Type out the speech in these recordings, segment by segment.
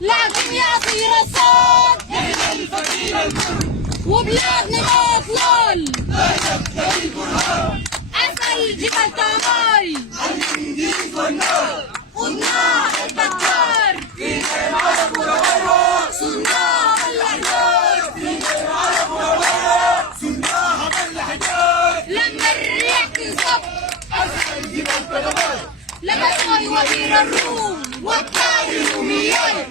لكن يصير الصوت إحنا الفتيل المر وبلادنا الأطلال لا يبتغي البرهان أسأل جبل طاماي الإنجيز والنار خذنا البكار في غير عرب ولا صناع الأحجار في غير عرب ولا صناع الأحجار لما الريح تنصب أسأل جبل طاماي لبسوي وزير الروم والطائر الروميين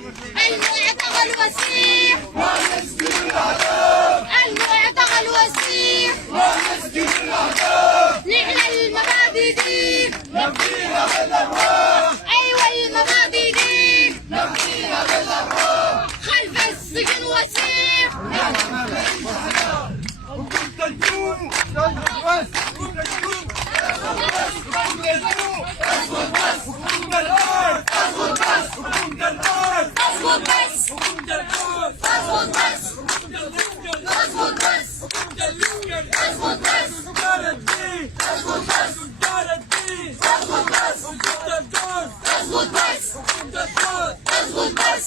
المعتقل الوسيح ونسجن الأعداء المعتقل الوسيح ونسجن الأعداء نحن المبادئ دي نبنيها بالأرواح أيوة المبادئ دي نبنيها بالأرواح خلف السجن وسيح نحن ملايين وحداء وكنت الجوم بس وكنت الجوم أصوت بس وكنت الأرض أصوت بس وكنت الأرض أصوت بس وكنت الأرض أصوت بس وكنت الأرض أصوت بس وكنت الأرض أصوت بس سجارة الدين أصوت بس سجارة الدين أصوت بس وكنت الأرض أصوت بس وكنت الأرض أصوت بس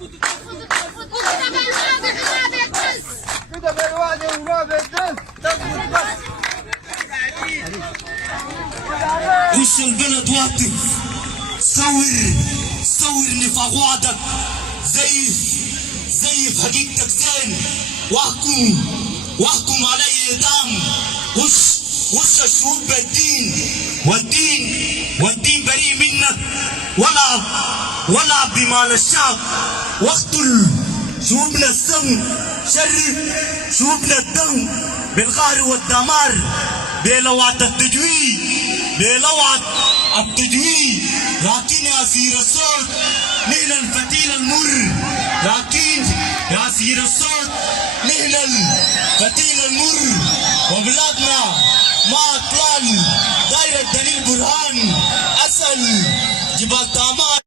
وكده بالواضح ورابع بس كده بالواضح ورابع بس تصوت بس وش البلد واقف صور نفاق وعدك زي في حقيقتك زين واحكم علي اعدام وش الشعوب بالدين والدين بريء منك ولا بمال الشعب واقتل شعوبنا السم شرف شعوبنا الدم بالقهر والدمار بلوعة التجويد لكن يا سير الصوت نحن الفتيل المر لكن يا سير الصوت نحن الفتيل المر وبلادنا ما أطلال دايرة دليل برهان أسأل جبال طاماي